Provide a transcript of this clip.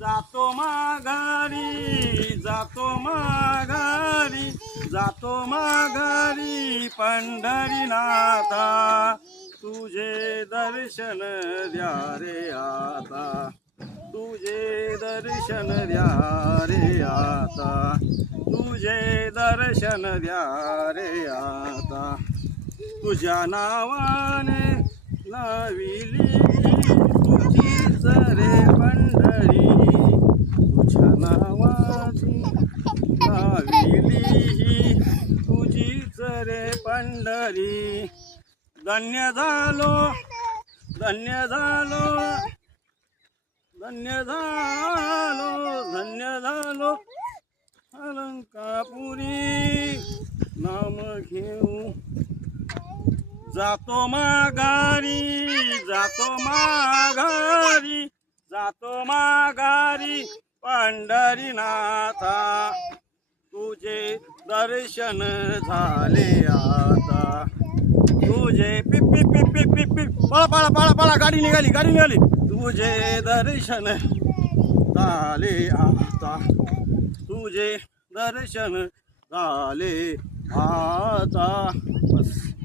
जातो माघारी जातो माघारी जातो माघारी पंढरीनाथा तुझे दर्शन द्या रे आता तुझे दर्शन द्या रे आता तुझे दर्शन द्या रे आता तुझ्या नावाने नाविली तुझीच रे पंढरी तुझ्या नावाची नाविली तुझीच रे पंढरी धन्य झालो धन्य झालो धन्य झालो धन्य झालो अलंकापुरी नाम घेऊ जातो माघारी जातो माघारी जातो माघारी पंढरीनाथा तुझे दर्शन झाले आता तुझे पिप पिप पिप पिप पिप पिप पळा पळा पळा पळा गाडी निघाली तुझे दर्शन झाले आता तुझे दर्शन झाले आता बस.